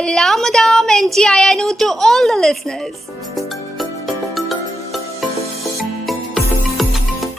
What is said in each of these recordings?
Salam Adam and GINU to all the listeners.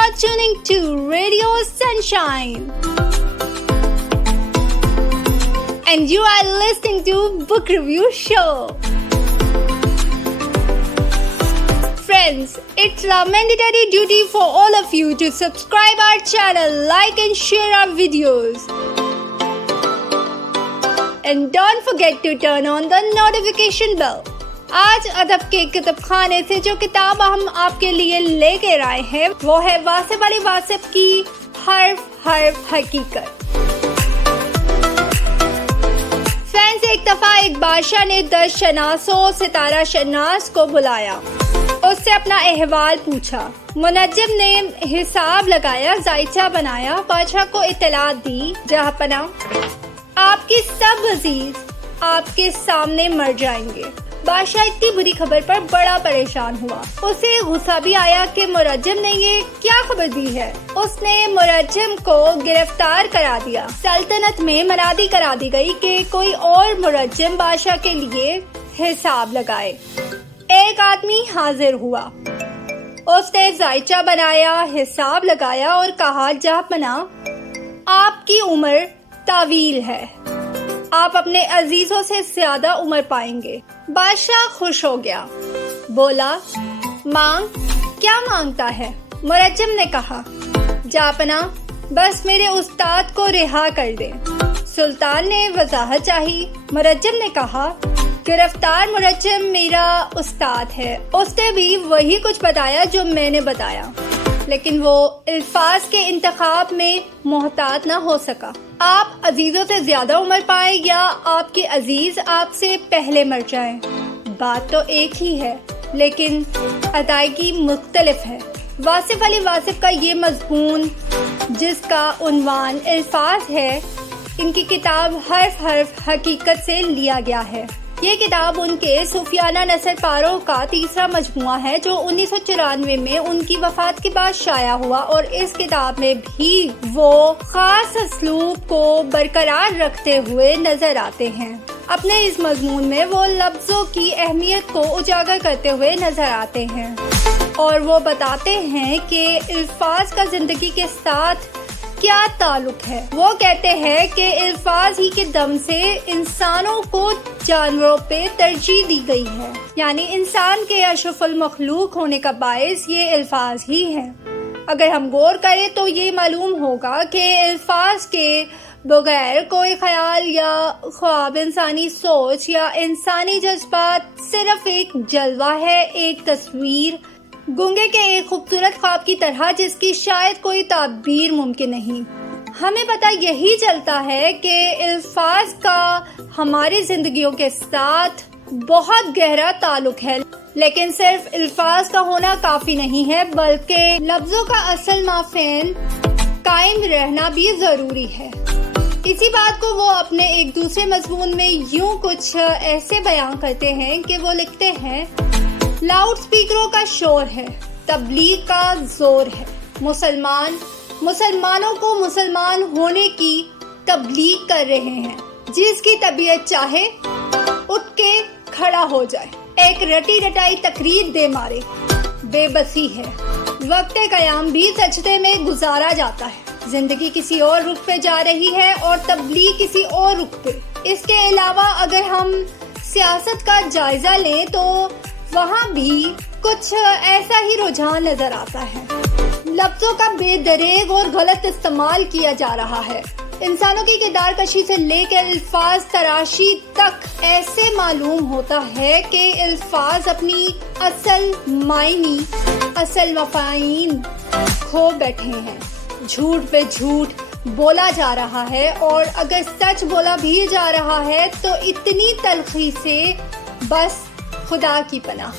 are tuning to Radio Sunshine. And you are listening to Book Review Show. Friends, it's a mandatory duty for all of you to subscribe our channel, like and share our videos. And don't forget to turn on the notification bell. آج ادب کے کتب خانے سے جو کتاب ہم آپ کے لیے لے کے آئے ہیں وہ ہے واصف علی واصف کی حرف حرف حقیقت. فینس ایک دفعہ ایک بادشاہ نے 10 شناسوں ستارہ شناس کو بلایا. اس سے اپنا احوال پوچھا. منجم نے حساب لگایا, ذائچہ بنایا, بادشاہ کو اطلاع دی. جہاں پناہ آپ کی سب عزیز آپ کے سامنے مر جائیں گے. بادشاہ اتنی بری خبر پر بڑا پریشان ہوا. اسے غصہ بھی آیا کہ مرجم نے یہ کیا خبر دی ہے. اس نے مرجم کو گرفتار کرا دیا. سلطنت میں منادی کرا دی گئی کہ کوئی اور مرجم بادشاہ کے لیے حساب لگائے. ایک آدمی حاضر ہوا. اس نے ذائچہ بنایا, حساب لگایا اور کہا, جہاں پناہ آپ کی عمر طویل ہے, آپ اپنے عزیزوں سے زیادہ عمر پائیں گے. بادشاہ خوش ہو گیا. بولا, مانگ. کیا مانگتا ہے؟ مرجم نے کہا, جاپنا بس میرے استاد کو رہا کر دے. سلطان نے وضاحت چاہی. مرجم نے کہا, گرفتار مرجم میرا استاد ہے. اس نے بھی وہی کچھ بتایا جو میں نے بتایا, لیکن وہ الفاظ کے انتخاب میں محتاط نہ ہو سکا. آپ عزیزوں سے زیادہ عمر پائیں یا آپ کے عزیز آپ سے پہلے مر جائیں, بات تو ایک ہی ہے لیکن ادائیگی مختلف ہے. واصف علی واصف کا یہ مضمون جس کا عنوان الفاظ ہے, ان کی کتاب حرف حرف حقیقت سے لیا گیا ہے. یہ کتاب ان کے صوفیانہ نثر پاروں کا تیسرا مجموعہ ہے جو 1994 میں ان کی وفات کے بعد شائع ہوا, اور اس کتاب میں بھی وہ خاص اسلوب کو برقرار رکھتے ہوئے نظر آتے ہیں. اپنے اس مضمون میں وہ لفظوں کی اہمیت کو اجاگر کرتے ہوئے نظر آتے ہیں, اور وہ بتاتے ہیں کہ الفاظ کا زندگی کے ساتھ کیا تعلق ہے. وہ کہتے ہیں کہ الفاظ ہی کے دم سے انسانوں کو جانوروں پہ ترجیح دی گئی ہے, یعنی انسان کے اشرف المخلوق ہونے کا باعث یہ الفاظ ہی ہیں. اگر ہم غور کریں تو یہ معلوم ہوگا کہ الفاظ کے بغیر کوئی خیال یا خواب, انسانی سوچ یا انسانی جذبات صرف ایک جلوہ ہے, ایک تصویر, گونگے کے ایک خوبصورت خواب کی طرح جس کی شاید کوئی تعبیر ممکن نہیں. ہمیں پتہ یہی چلتا ہے کہ الفاظ کا ہماری زندگیوں کے ساتھ بہت گہرا تعلق ہے, لیکن صرف الفاظ کا ہونا کافی نہیں ہے بلکہ لفظوں کا اصل مفہوم قائم رہنا بھی ضروری ہے. اسی بات کو وہ اپنے ایک دوسرے مضمون میں یوں کچھ ایسے بیان کرتے ہیں کہ وہ لکھتے ہیں, لاؤڈ سپیکروں کا شور ہے, تبلیغ کا زور ہے, مسلمانوں کو مسلمان ہونے کی تبلیغ کر رہے ہیں. جس کی طبیعت چاہے اٹھ کے کھڑا ہو جائے, ایک رٹی رٹائی تقریر دے مارے. بے بسی ہے, وقت قیام بھی سجدے میں گزارا جاتا ہے. زندگی کسی اور رخ پہ جا رہی ہے اور تبلیغ کسی اور رخ پہ. اس کے علاوہ اگر ہم سیاست کا جائزہ لیں تو وہاں بھی کچھ ایسا ہی رجحان نظر آتا ہے. لفظوں کا بے دریغ اور غلط استعمال کیا جا رہا ہے. انسانوں کی کردار کشی سے لے کر الفاظ تراشی تک ایسے معلوم ہوتا ہے کہ الفاظ اپنی اصل معنی, اصل مفاہیم کھو بیٹھے ہیں. جھوٹ پہ جھوٹ بولا جا رہا ہے, اور اگر سچ بولا بھی جا رہا ہے تو اتنی تلخی سے بس خدا کی پناہ.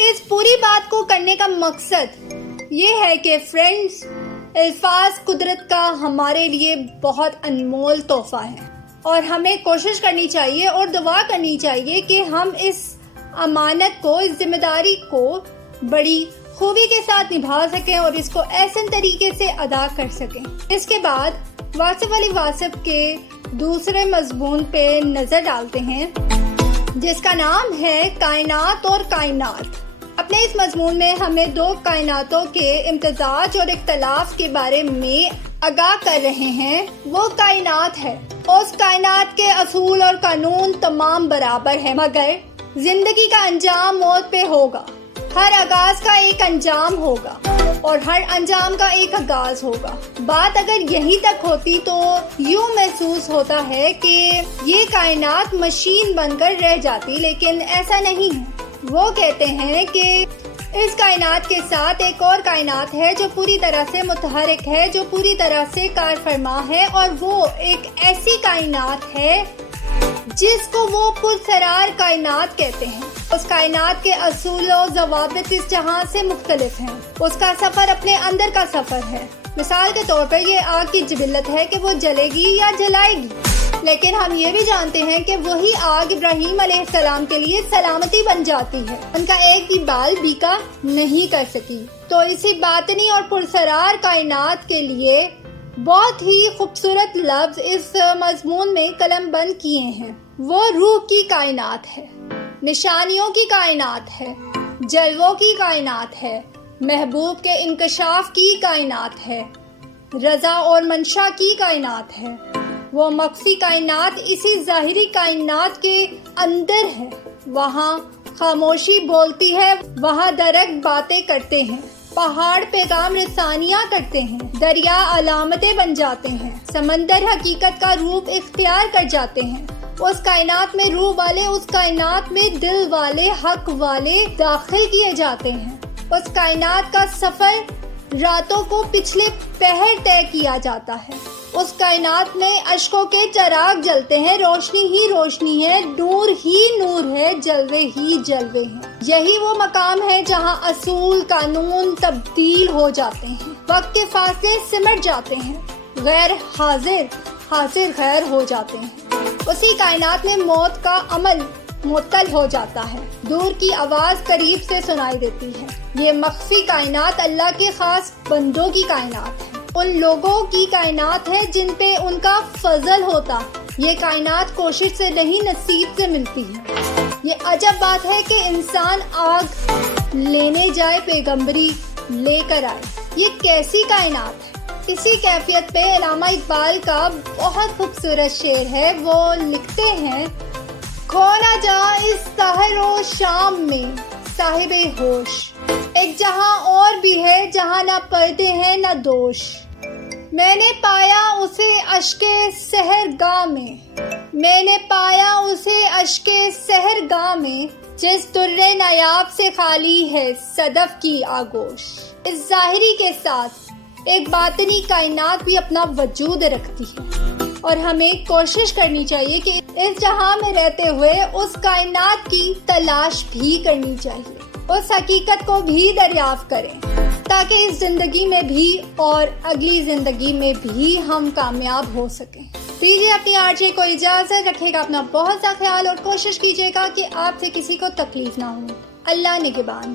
اس پوری بات کو کرنے کا مقصد یہ ہے کہ فرینڈز, الفاظ قدرت کا ہمارے لیے بہت انمول تحفہ ہے, اور ہمیں کوشش کرنی چاہیے اور دعا کرنی چاہیے کہ ہم اس امانت کو, اس ذمہ داری کو بڑی خوبی کے ساتھ نبھا سکیں اور اس کو ایسے طریقے سے ادا کر سکیں. اس کے بعد واصف علی واصف کے دوسرے مضمون پہ نظر ڈالتے ہیں جس کا نام ہے کائنات اور کائنات۔ اپنے اس مضمون میں ہمیں دو کائناتوں کے امتزاج اور اختلاف کے بارے میں آگاہ کر رہے ہیں۔ وہ کائنات ہے، اس کائنات کے اصول اور قانون تمام برابر ہیں، مگر زندگی کا انجام موت پہ ہوگا۔ ہر آغاز کا ایک انجام ہوگا اور ہر انجام کا ایک آغاز ہوگا۔ بات اگر یہیں تک ہوتی تو یوں محسوس ہوتا ہے کہ یہ کائنات مشین بن کر رہ جاتی، لیکن ایسا نہیں ہے۔ وہ کہتے ہیں کہ اس کائنات کے ساتھ ایک اور کائنات ہے جو پوری طرح سے متحرک ہے، جو پوری طرح سے کار فرما ہے، اور وہ ایک ایسی کائنات ہے جس کو وہ پرسرار کائنات کہتے ہیں۔ اس کائنات کے اصول و ضوابط اس جہاں سے مختلف ہیں۔ اس کا سفر اپنے اندر کا سفر ہے۔ مثال کے طور پر یہ آگ کی جبلت ہے کہ وہ جلے گی یا جلائے گی، لیکن ہم یہ بھی جانتے ہیں کہ وہی آگ ابراہیم علیہ السلام کے لیے سلامتی بن جاتی ہے، ان کا ایک بھی بال بیکا نہیں کر سکی۔ تو اسی باطنی اور پرسرار کائنات کے لیے بہت ہی خوبصورت لفظ اس مضمون میں قلم بند کیے ہیں۔ وہ روح کی کائنات ہے، نشانیوں کی کائنات ہے، جلووں کی کائنات ہے، محبوب کے انکشاف کی کائنات ہے، رضا اور منشا کی کائنات ہے۔ وہ مخفی کائنات اسی ظاہری کائنات کے اندر ہے۔ وہاں خاموشی بولتی ہے، وہاں درخت باتیں کرتے ہیں، پہاڑ پیغام رسانیاں کرتے ہیں، دریا علامتیں بن جاتے ہیں، سمندر حقیقت کا روپ اختیار کر جاتے ہیں۔ اس کائنات میں روح والے، اس کائنات میں دل والے، حق والے داخل کیے جاتے ہیں۔ اس کائنات کا سفر راتوں کو پچھلے پہر طے کیا جاتا ہے۔ اس کائنات میں اشکوں کے چراغ جلتے ہیں، روشنی ہی روشنی ہے، نور ہی نور ہے، جلوے ہی جلوے ہیں۔ یہی وہ مقام ہے جہاں اصول قانون تبدیل ہو جاتے ہیں، وقت کے فاصلے سمٹ جاتے ہیں، غیر حاضر حاضر غیر ہو جاتے ہیں۔ اسی کائنات میں موت کا عمل معطل ہو جاتا ہے، دور کی آواز قریب سے سنائی دیتی ہے۔ یہ مخفی کائنات اللہ کے خاص بندوں کی کائنات ہے، ان لوگوں کی کائنات ہے جن پہ ان کا فضل ہوتا۔ یہ کائنات کوشش سے نہیں، نصیب سے ملتی ہے۔ یہ عجب بات ہے کہ انسان آگ لینے جائے، پیغمبری لے کر آئے۔ یہ کیسی کائنات ہے؟ اسی کیفیت پہ علامہ اقبال کا بہت خوبصورت شعر ہے۔ وہ لکھتے ہیں، کھو نہ جا اس سحر و شام میں صاحب ہوش، ایک جہاں اور بھی ہے جہاں نہ پردے ہیں نہ دوش۔ میں نے پایا اسے اشک سحر گاہ میں، میں نے پایا اسے اشک سحر گاہ میں، جس در نایاب سے خالی ہے صدف کی آغوش۔ اس ظاہری کے ساتھ ایک باطنی کائنات بھی اپنا وجود رکھتی ہے، اور ہمیں کوشش کرنی چاہیے کہ اس جہاں میں رہتے ہوئے اس کائنات کی تلاش بھی کرنی چاہیے، اس حقیقت کو بھی دریافت کریں، تاکہ اس زندگی میں بھی اور اگلی زندگی میں بھی ہم کامیاب ہو سکیں۔ دیجیے اپنی آرجے کو اجازت، رکھے گا اپنا بہت سا خیال اور کوشش کیجیے گا کہ آپ سے کسی کو تکلیف نہ ہو۔ اللہ نگہبان۔